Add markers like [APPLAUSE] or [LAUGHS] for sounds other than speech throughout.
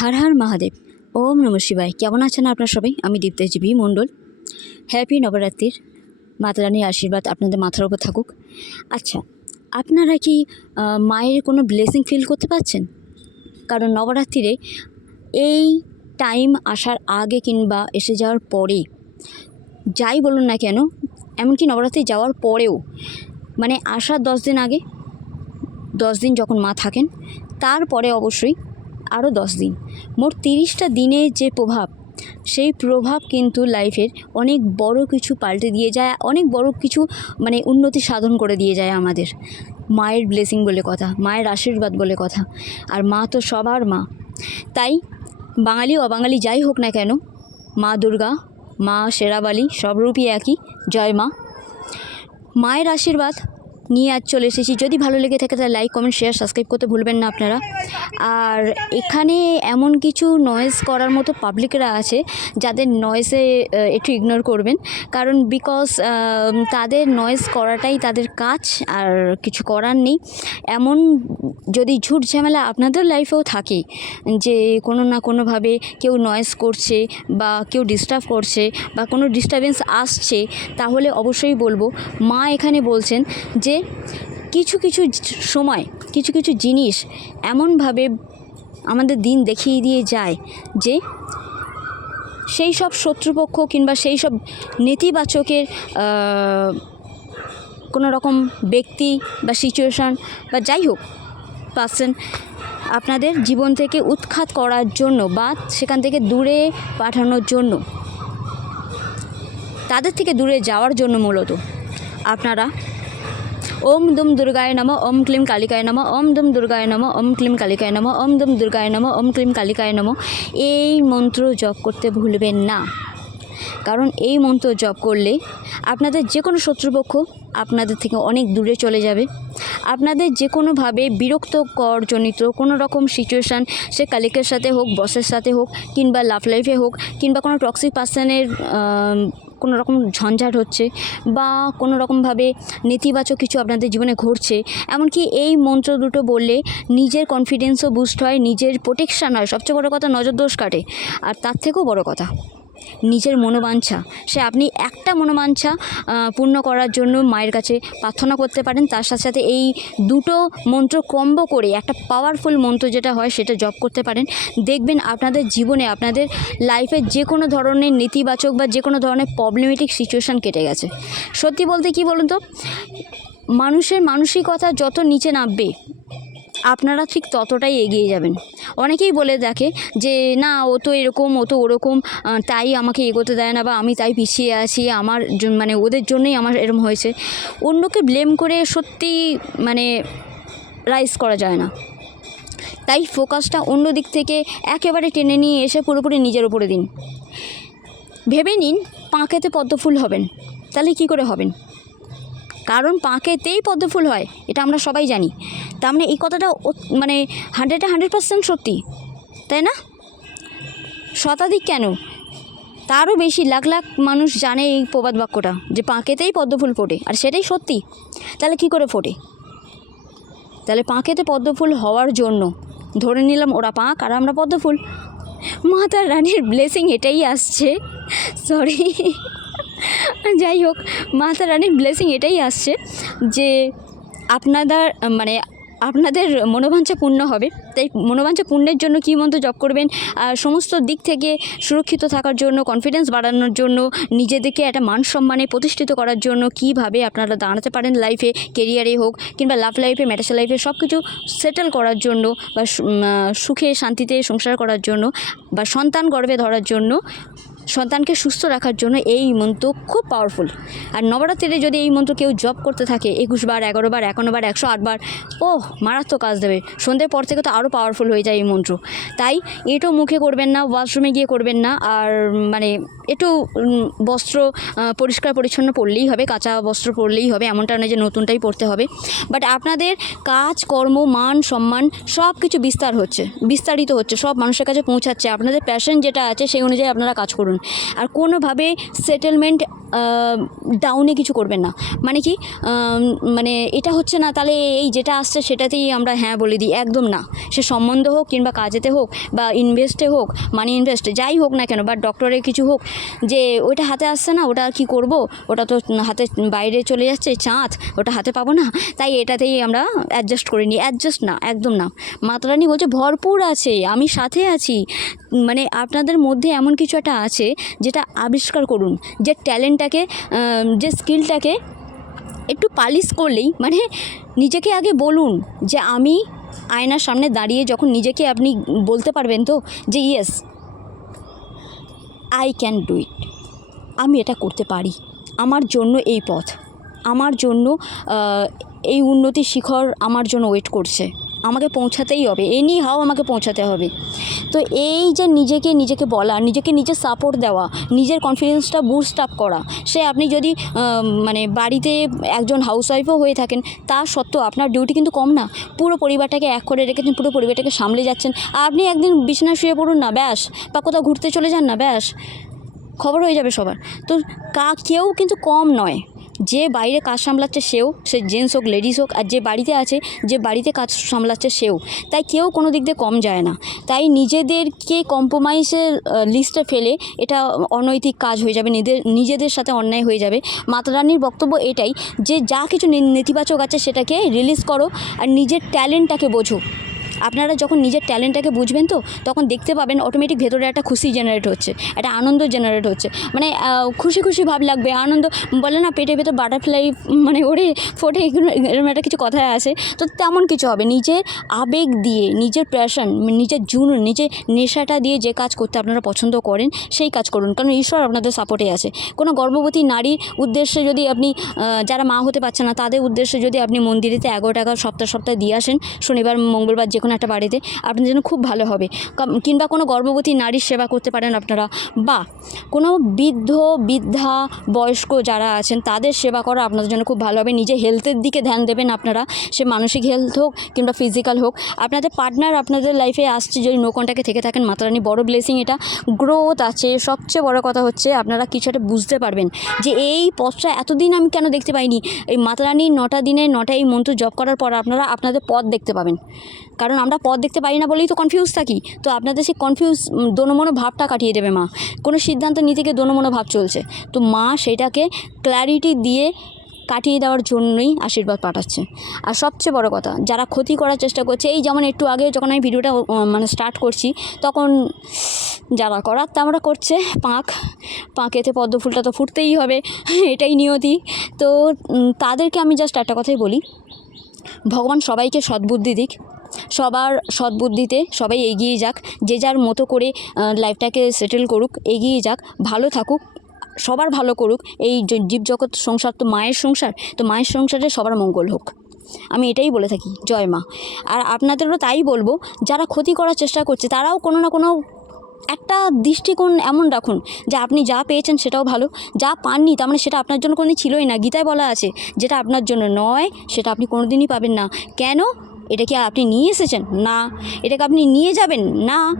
হার হার মহাদেব। ওম নম শিবায়। কেমন আছেন আপনার সবাই? আমি দীপ্তেজীবী মণ্ডল। হ্যাপি নবরাত্রির। মাতা রানীর আশীর্বাদ আপনাদের মাথার উপর থাকুক। আচ্ছা আপনারা কি মায়ের কোনো ব্লেসিং ফিল করতে পারছেন? কারণ নবরাত্রিরে এই টাইম আসার আগে কিংবা এসে যাওয়ার পরে, যাই বলুন না কেন, এমনকি নবরাত্রি যাওয়ার পরেও মানে আসার দশ দিন আগে, দশ দিন যখন মা থাকেন, তারপরে অবশ্যই আরও দশ দিন। মোট তিরিশটা দিনের যে প্রভাব, সেই প্রভাব কিন্তু লাইফের অনেক বড় কিছু পাল্টে দিয়ে যায়, অনেক বড় কিছু মানে উন্নতি সাধন করে দিয়ে যায় আমাদের। মায়ের ব্লেসিং বলে কথা, মায়ের আশীর্বাদ বলে কথা। আর মা তো সবার মা। তাই বাঙালি, অবাঙালি যাই হোক না কেন, মা দুর্গা, মা সেরাবালি সব রূপই একই, জয় মা। মায়ের আশীর্বাদ নিয়ে আজ চলে এসেছি। যদি ভালো লেগে থাকে তাহলে লাইক কমেন্ট শেয়ার সাবস্ক্রাইব করতে ভুলবেন না আপনারা। আর এখানে এমন কিছু নয়েজ করার মতো পাবলিকরা আছে যাদের নয়েসে একটু ইগনোর করবেন। কারণ বিকজ তাদের নয়েজ করাটাই তাদের কাজ আর কিছু করার নেই। এমন যদি ঝুট ঝামেলা আপনাদের লাইফেও থাকে যে কোনো না কোনোভাবে কেউ নয়েজ করছে বা কেউ ডিস্টার্ব করছে বা কোনো ডিস্টারবেন্স আসছে, তাহলে অবশ্যই বলব। মা এখানে বলছেন যে কিছু কিছু সময়, কিছু কিছু জিনিস এমনভাবে আমাদের দিন দেখিয়ে দিয়ে যায় যে সেই সব শত্রুপক্ষ কিংবা সেই সব নেতিবাচকের কোনো রকম ব্যক্তি বা সিচুয়েশান বা যাই হোক পার্সন আপনাদের জীবন থেকে উৎখাত করার জন্য বা সেখান থেকে দূরে পাঠানোর জন্য, তাদের থেকে দূরে যাওয়ার জন্য মূলত আপনারা ওম দুম দুর্গায় নম ওম ক্লিম কালিকায় নম ওম দুম দুর্গায় নম ওম ক্লিম কালিকায় নম ওম দুম দুর্গায় নম ওম ক্লিম কালিকায় নম এই মন্ত্র জপ করতে ভুলবেন না। কারণ এই মন্ত্র জপ করলে আপনাদের যে কোনো শত্রুপক্ষ আপনাদের থেকে অনেক দূরে চলে যাবে। আপনাদের যে কোনোভাবে বিরক্তকরজনিত কোনো রকম সিচুয়েশান সে কালিকের সাথে হোক বসের সাথে হোক, কিংবা লাভ লাইফে হোক, কিংবা কোনো টক্সিক পার্সনের কোনো রকম ঝঞ্ঝাট হচ্ছে বা কোনো রকমভাবে নেতিবাচক কিছু আপনাদের জীবনে ঘটছে, এমনকি এই মন্ত্র দুটো বললে নিজের কনফিডেন্সও বুস্ট হয়, নিজের প্রোটেকশান হয়। সবচেয়ে বড় কথা নজর দোষ কাটে, আর তার থেকেও বড় কথা। নিজের মনোবাঞ্ছা। সে আপনি একটা মনোবাঞ্ছা পূর্ণ করার জন্য মায়ের কাছে প্রার্থনা করতে পারেন। তার সাথে সাথে এই দুটো মন্ত্র কম্বো করে একটা পাওয়ারফুল মন্ত্র যেটা হয় সেটা জপ করতে পারেন। দেখবেন আপনাদের জীবনে, আপনাদের লাইফের যে কোনো ধরনের নেতিবাচক বা যে কোনো ধরনের প্রবলেমেটিক সিচুয়েশান কেটে গেছে। সত্যি বলতে কি বলুন তো? মানুষের মানসিকতা যত নিচে নামবে আপনারা ঠিক ততটাই এগিয়ে যাবেন। অনেকেই বলে দেখে যে, না, ও তো এরকম, ও তো ওরকম তাই আমাকে এগোতে দেয় না বা আমি তাই পিছিয়ে আছি, আমার মানে ওদের জন্যই আমার এরম হয়েছে। অন্যকে ব্লেম করে সত্যি মানে রাইজ করা যায় না। তাই ফোকাসটা অন্য দিক থেকে একেবারে টেনে নিয়ে এসে পুরোপুরি নিজের ওপরে দিন। ভেবে নিন, পাঁকেতে পদ্মফুল হবেন। তাহলে কি করে হবেন? কারণ পাঁকেতেই পদ্মফুল হয়, এটা আমরা সবাই জানি। তার মানে এই কথাটা মানে হান্ড্রেডে হান্ড্রেড পার্সেন্ট সত্যি, তাই না? শতাধিক কেন? তারও বেশি লাখ লাখ মানুষ জানে এই প্রবাদ বাক্যটা, যে পাঁকেতেই পদ্মফুল ফোটে, আর সেটাই সত্যি। তাহলে কি করে ফোটে? তাহলে পাঁকেতে পদ্মফুল হওয়ার জন্য ধরে নিলাম ওরা পাঁক আর আমরা পদ্মফুল। মাতার রানীর ব্লেসিং এটাই আসছে। সরি যাই হোক মাতা রানীর ব্লেসিং এটাই আসছে যে আপনাদের মানে আপনাদের মনোবাঞ্ছা পূর্ণ হবে। তাই মনোবাঞ্ছা পূর্ণের জন্য কী মন্ত্র জপ করবেন? সমস্ত দিক থেকে সুরক্ষিত থাকার জন্য কনফিডেন্স বাড়ানোর জন্য, নিজেদেরকে একটা মান সম্মানে প্রতিষ্ঠিত করার জন্য কীভাবে আপনারা দাঁড়াতে পারেন লাইফে কেরিয়ারে হোক, কিংবা লাভ লাইফে ম্যাটাসা লাইফে সব কিছু সেটেল করার জন্য, বা সুখে, শান্তিতে সংসার করার জন্য, বা সন্তান গর্ভে ধরার জন্য সন্তানকে সুস্থ রাখার জন্য এই মন্ত্র খুব পাওয়ারফুল আর নবরাত্রিতে যদি এই মন্ত্র কেউ জব করতে থাকে, একুশ বার, এগারো বার, একান্ন বার, একশো আটবার ও মারাত্মক কাজ দেবে। সন্ধ্যের পর থেকে তো আরও পাওয়ারফুল হয়ে যায় এই মন্ত্র। তাই এটো মুখে করবেন না ওয়াশরুমে গিয়ে করবেন না, আর মানে একটু বস্ত্র পরিষ্কার পরিচ্ছন্ন পরলেই হবে, কাঁচা বস্ত্র পরলেই হবে, এমনটা নয় যে নতুনটাই পরতে হবে। বাট আপনাদের কাজ, কর্ম, মান, সম্মান সব কিছু বিস্তার হচ্ছে, বিস্তারিত হচ্ছে, সব মানুষের কাছে পৌঁছাচ্ছে। আপনাদের প্যাশন যেটা আছে, সেই অনুযায়ী আপনারা কাজ করুন। আর কোনোভাবে সেটেলমেন্ট ডাউনে কিছু করবেন না। মানে কি মানে এটা হচ্ছে না, তাহলে এই যেটা আসছে সেটাতেই আমরা হ্যাঁ বলে দিই। একদম না। সে সম্বন্ধ হোক কিংবা কাজেতে হোক বা ইনভেস্টে হোক মানি ইনভেস্ট যাই হোক না কেন, বা ডক্টরে কিছু হোক, যে ওইটা হাতে আসছে না, ওটা কি করব? ওটা তো হাতে বাইরে চলে যাচ্ছে, চাঁদ, ওটা হাতে পাবো না। তাই এটাতেই আমরা অ্যাডজাস্ট করে নিই। অ্যাডজাস্ট না, একদম না। মাতারানি বলছে, ভরপুর আছে, আমি সাথে আছি। মানে আপনাদের মধ্যে এমন কিছু একটা আছে যেটা আবিষ্কার করুন, যে ট্যালেন্টটাকে যে স্কিলটাকে একটু পালিশ করলেই মানে নিজেকে আগে বলুন যে আমি আয়নার সামনে দাঁড়িয়ে যখন নিজেকে আপনি বলতে পারবেন তো, যে yes I can do it আমি এটা করতে পারি। আমার জন্য এই পথ। আমার জন্য এই উন্নতি শিখর আমার জন্য ওয়েট করছে। আমাকে পৌঁছাতেই হবে। এনি হাও আমাকে পৌঁছাতে হবে। তো এই যে নিজেকে নিজেকে বলা, নিজেকে নিজে সাপোর্ট দেওয়া, নিজের কনফিডেন্সটা বুস্ট আপ করা, সে আপনি যদি মানে বাড়িতে একজন হাউসওয়াইফও হয়ে থাকেন, তা সত্ত্বেও আপনার ডিউটি কিন্তু কম না। পুরো পরিবারটাকে এক করে রেখেছেন পুরো পরিবারটাকে সামলে যাচ্ছেন। আপনি একদিন বিছানায় শুয়ে পড়ুন না, ব্যাস। বা কোথাও ঘুরতে চলে যান না, ব্যাস। খবর হয়ে যাবে সবার। তো কা, কেউ কিন্তু কম নয়। যে বাইরে কাজ সামলাচ্ছে সেও, সে জেন্টস হোক লেডিস হোক, আর যে বাড়িতে আছে, যে বাড়িতে কাজ সামলাচ্ছে সেও। তাই কেউ কোনো দিক দিয়ে কম যায় না। তাই নিজেদেরকে কম্প্রোমাইজের লিস্টে ফেলে এটা অনৈতিক কাজ হয়ে যাবে, নিজেদের নিজেদের সাথে অন্যায় হয়ে যাবে। মাতারানির বক্তব্য এটাই যে যা কিছু নেতিবাচক আছে সেটাকে রিলিজ করো, আর নিজের ট্যালেন্টটাকে বোঝো। আপনারা যখন নিজের ট্যালেন্টটাকে বুঝবেন তো, তখন দেখতে পাবেন অটোমেটিক ভেতরে একটা খুশি জেনারেট হচ্ছে, একটা আনন্দ জেনারেট হচ্ছে। মানে খুশি খুশি ভাব লাগবে, আনন্দ, বলে না পেটের ভেতর বাটারফ্লাই মানে ওরে, ফোটে এরকম একটা কিছু কথায় আসে। তো তেমন কিছু হবে নিজের আবেগ দিয়ে, নিজের প্যাশন নিজের জুন নিজের নেশাটা দিয়ে যে কাজ করতে আপনারা পছন্দ করেন, সেই কাজ করুন। কারণ ঈশ্বর আপনাদের সাপোর্টে আছে। কোনো গর্ভবতী নারীর উদ্দেশ্যে যদি আপনি যারা মা হতে পারছে না, তাদের উদ্দেশ্যে যদি আপনি মন্দিরেতে এগারো টাকা সপ্তাহ সপ্তাহে দিয়ে আসেন, শনিবার, মঙ্গলবার যে কোনো একটা বাড়িতে আপনার জন্য খুব ভালো হবে। কিংবা কোনো গর্ভবতী নারীর সেবা করতে পারেন আপনারা। বা কোনো বৃদ্ধ, বৃদ্ধা, বয়স্ক যারা আছেন, তাদের সেবা করা আপনাদের জন্য খুব ভালো হবে। নিজে হেলথের দিকে ধ্যান দেবেন আপনারা। সে মানসিক হেলথ হোক কিংবা ফিজিক্যাল হোক। আপনাদের পার্টনার আপনাদের লাইফে আসছে, যদি নো কন্ট্যাক্টে থেকে থাকেন, মাতারানি, বড় ব্লেসিং এটা। গ্রোথ আছে। সবচেয়ে বড় কথা হচ্ছে, আপনারা কিছু একটা বুঝতে পারবেন যে এই পথটা এতদিন আমি কেন দেখতে পাইনি? এই মাতারানি নটা দিনে নটা এই মন্ত্র জপ করার পর আপনারা আপনাদের পথ দেখতে পাবেন। কারণ আমরা পথ দেখতে পারি না বলেই তো কনফিউজ থাকি। তো আপনাদের সেই কনফিউজ দোনমনো ভাবটা কাটিয়ে দেবে মা। কোনো সিদ্ধান্ত নিতে গিয়ে দোনমনো ভাব চলছে। তো মা সেটাকে ক্ল্যারিটি দিয়ে কাটিয়ে দেওয়ার জন্যই আশীর্বাদ পাঠাচ্ছে। আর সবচেয়ে বড় কথা, যারা ক্ষতি করার চেষ্টা করছে, এই যেমন একটু আগে যখন আমি ভিডিওটা মানে স্টার্ট করছি, তখন যারা করার আমরা করছে, পাঁক। পাঁকেতে পদ্ম ফুলটা তো ফুটতেই হবে, এটাই নিয়তি। তো তাদেরকে আমি জাস্ট একটা কথাই বলি, ভগবান সবাইকে সদ্বুদ্ধি দিক। সবার সদ্বুদ্ধিতে সবাই এগিয়ে যাক, যে যার মতো করে লাইফটাকে সেটেল করুক, এগিয়ে যাক, ভালো থাকুক, সবার ভালো করুক। এই জীবজগৎ সংসার তো মায়ের সংসার, তো মায়ের সংসারে সবার মঙ্গল হোক। আমি এটাই বলে থাকি, জয় মা। আর আপনাদেরও তাই বলব, যারা ক্ষতি করার চেষ্টা করছে, তারাও কোনো না কোনো একটা দৃষ্টিকোণ এমন রাখুন যে আপনি যা পেয়েছেন সেটাও ভালো, যা পাননি তার মানে সেটা আপনার জন্য কোনো ছিলই না। গীতায় বলা আছে, যেটা আপনার জন্য নয়, সেটা আপনি কোনো দিনই পাবেন না। কেন? এটা কি আপনি নিয়ে এসেছেন? না। এটাকে আপনি নিয়ে যাবেন? না।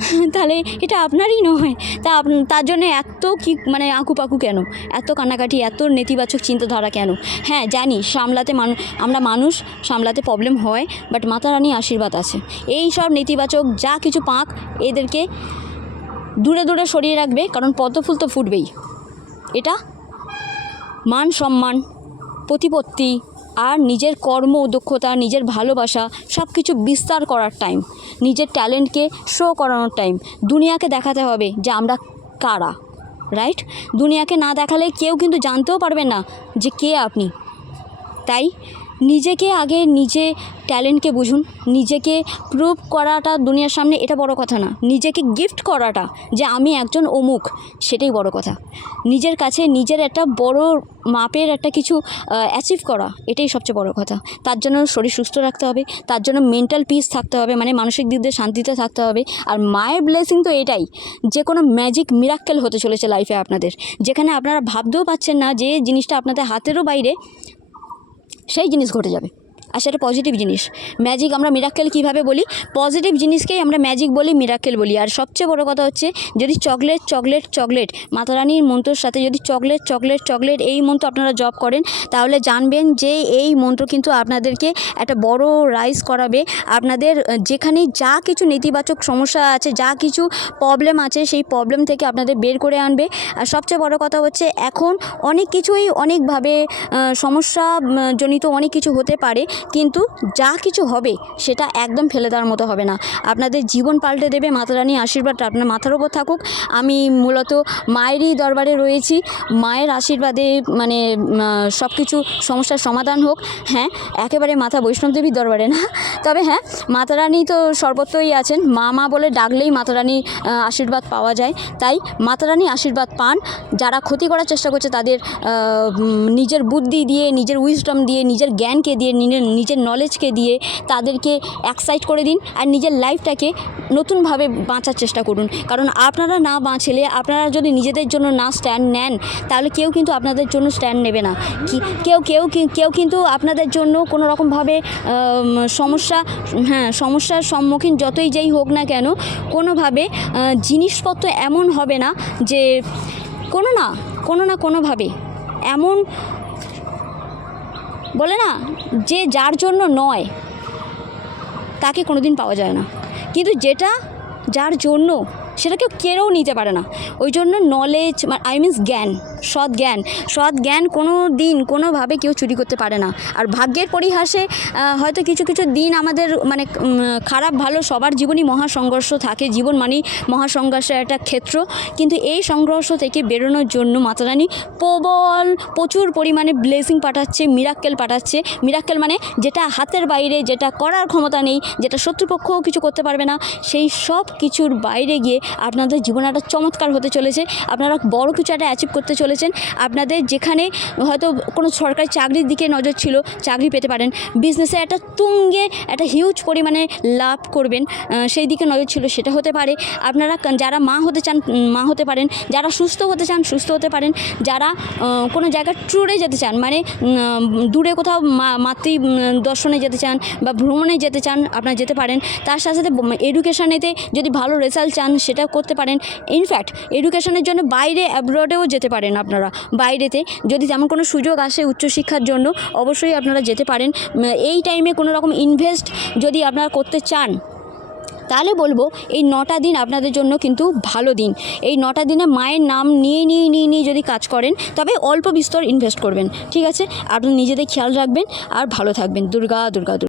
[LAUGHS] তাহলে এটা আপনারই নয়। তা আপ- তার জন্য এত কি মানে আঁকুপাকু কেন? এত কান্নাকাটি, এত নেতিবাচক চিন্তাধারা কেন? হ্যাঁ জানি সামলাতে মানুষ আমরা মানুষ, সামলাতে প্রবলেম হয় বাট মাতা রানী আশীর্বাদ আছে। এই সব নেতিবাচক যা কিছু পাক, এদেরকে দূরে দূরে সরিয়ে রাখবে, কারণ পদ্ম ফুল তো ফুটবেই। এটা মান সম্মান প্রতিপত্তি আর নিজের কর্ম, দক্ষতা, নিজের ভালোবাসা সব কিছু বিস্তার করার টাইম নিজের ট্যালেন্টকে শো করানোর টাইম দুনিয়াকে দেখাতে হবে যে আমরা কারা রাইট দুনিয়াকে না দেখালে কেউ কিন্তু জানতেও পারবে না যে কে আপনি। তাই নিজেকে আগে নিজে ট্যালেন্টকে বুঝুন, নিজেকে প্রুভ করাটা দুনিয়ার সামনে এটা বড় কথা না। নিজেকে গিফট করাটা যে আমি একজন অমুক, সেটাই বড় কথা। নিজের কাছে নিজের একটা বড় মাপের একটা কিছু অ্যাচিভ করা, এটাই সবচেয়ে বড় কথা। তার জন্য শরীর সুস্থ রাখতে হবে, তার জন্য মেন্টাল পিস থাকতে হবে মানে মানসিক দিক দিয়ে শান্তিতে থাকতে হবে। আর মায়ের ব্লেসিং তো এটাই, যে কোনো ম্যাজিক মিরাক্কেল হতে চলেছে লাইফে আপনাদের। যেখানে আপনারা ভাবতেও পাচ্ছেন না যে জিনিসটা আপনাদের হাতেরও বাইরে সেই জিনিস ঘটে যাবে। আর সেটা পজিটিভ জিনিস। ম্যাজিক আমরা মিরাক্কেল কীভাবে বলি? পজিটিভ জিনিসকেই আমরা ম্যাজিক বলি মিরাক্কেল বলি। আর সবচেয়ে বড় কথা হচ্ছে, যদি চকলেট চকলেট চকলেট মাতা রানীর মন্ত্রর সাথে যদি চকলেট চকলেট চকলেট এই মন্ত্র আপনারা জপ করেন, তাহলে জানবেন যে এই মন্ত্র কিন্তু আপনাদেরকে একটা বড় রাইজ করাবে। আপনাদের যেখানে যা কিছু নেতিবাচক সমস্যা আছে, যা কিছু প্রবলেম আছে, সেই প্রবলেম থেকে আপনাদের বের করে আনবে। আর সবচেয়ে বড় কথা হচ্ছে, এখন অনেক কিছুই অনেকভাবে সমস্যা জনিত অনেক কিছু হতে পারে। কিন্তু যা কিছু হবে সেটা একদম ফেলে দেওয়ার মতো হবে না। আপনাদের জীবন পাল্টে দেবে মাতা রানী আশীর্বাদটা। আপনার মাথার ওপর থাকুক। আমি মূলত মায়েরই দরবারে রয়েছি। মায়ের আশীর্বাদে মানে সব কিছু সমস্যার সমাধান হোক। হ্যাঁ একেবারে মাতা বৈষ্ণবদেবীর দরবারে না। তবে হ্যাঁ মাতা রানী তো সর্বত্রই আছেন। মা মা বলে ডাকলেই মাতা রানী আশীর্বাদ পাওয়া যায়। তাই মাতা রানী আশীর্বাদ পান। যারা ক্ষতি করার চেষ্টা করছে তাদের নিজের বুদ্ধি দিয়ে, নিজের উইজডম দিয়ে, নিজের জ্ঞানকে দিয়ে, নিজের নিজের নলেজকে দিয়ে তাদেরকে এক্সাইট করে দিন আর নিজের লাইফটাকে নতুনভাবে বাঁচার চেষ্টা করুন। কারণ আপনারা না বাঁচলে, আপনারা যদি নিজেদের জন্য না স্ট্যান্ড নেন, তাহলে কেউ কিন্তু আপনাদের জন্য স্ট্যান্ড নেবে না। কেউ কেউ কেউ কিন্তু আপনাদের জন্য কোনো রকমভাবে সমস্যা হ্যাঁ সমস্যার সম্মুখীন যতই যেই হোক না কেন, কোনোভাবে জিনিসপত্র এমন হবে না যে, কোনো না কোনো না কোনোভাবে, এমন বলে না, যে যার জন্য নয়, তাকে কোনো দিন পাওয়া যায় না। কিন্তু যেটা যার জন্য সেটা কেউ কেড়েও নিতে পারে না। ওই জন্য নলেজ আই মিনস জ্ঞান। সৎ জ্ঞান। সৎ জ্ঞান কোনো দিন কোনোভাবে কেউ চুরি করতে পারে না। আর ভাগ্যের পরিহাসে হয়তো কিছু কিছু দিন আমাদের মানে খারাপ, ভালো সবার জীবনই মহাসংঘর্ষ থাকে। জীবন মানেই মহাসংঘর্ষের একটা ক্ষেত্র। কিন্তু এই সংঘর্ষ থেকে বেরোনোর জন্য মাতারানী প্রবল, প্রচুর পরিমাণে ব্লেসিং পাঠাচ্ছে মিরাক্কেল পাঠাচ্ছে। মিরাক্কেল মানে যেটা হাতের বাইরে, যেটা করার ক্ষমতা নেই, যেটা শত্রুপক্ষও কিছু করতে পারবে না। সেই সব কিছুর বাইরে গিয়ে আপনাদের জীবনে একটা চমৎকার হতে চলেছে। আপনারা বড় কিছু একটা অ্যাচিভ করতে চলেছেন আপনাদের যেখানে হয়তো কোনো সরকারি চাকরির দিকে নজর ছিল, চাকরি পেতে পারেন। বিজনেসে একটা তুঙ্গে, একটা হিউজ পরিমাণে লাভ করবেন সেই দিকে নজর ছিল, সেটা হতে পারে। আপনারা যারা মা হতে চান মা হতে পারেন, যারা সুস্থ হতে চান, সুস্থ হতে পারেন। যারা কোনো জায়গায় ট্যুরে যেতে চান মানে দূরে কোথাও মাতৃ দর্শনে যেতে চান বা ভ্রমণে যেতে চান, আপনারা যেতে পারেন। তার সাথে সাথে এডুকেশানেতে যদি ভালো রেজাল্ট চান, সেটাও করতে পারেন। ইনফ্যাক্ট এডুকেশনের জন্য বাইরে অ্যাব্রডেও যেতে পারেন আপনারা। বাইরেতে যদি তেমন কোনো সুযোগ আসে উচ্চশিক্ষার জন্য, অবশ্যই আপনারা যেতে পারেন। এই টাইমে কোনো রকম ইনভেস্ট যদি আপনারা করতে চান, তাহলে বলব এই নটা দিন আপনাদের জন্য কিন্তু ভালো দিন। এই নটা দিনে মায়ের নাম নিয়ে নিয়ে নিয়ে নিয়ে যদি কাজ করেন, তবে অল্প বিস্তর ইনভেস্ট করবেন। ঠিক আছে? আপনি নিজেদের খেয়াল রাখবেন আর ভালো থাকবেন। দুর্গা দুর্গা দুর্গা।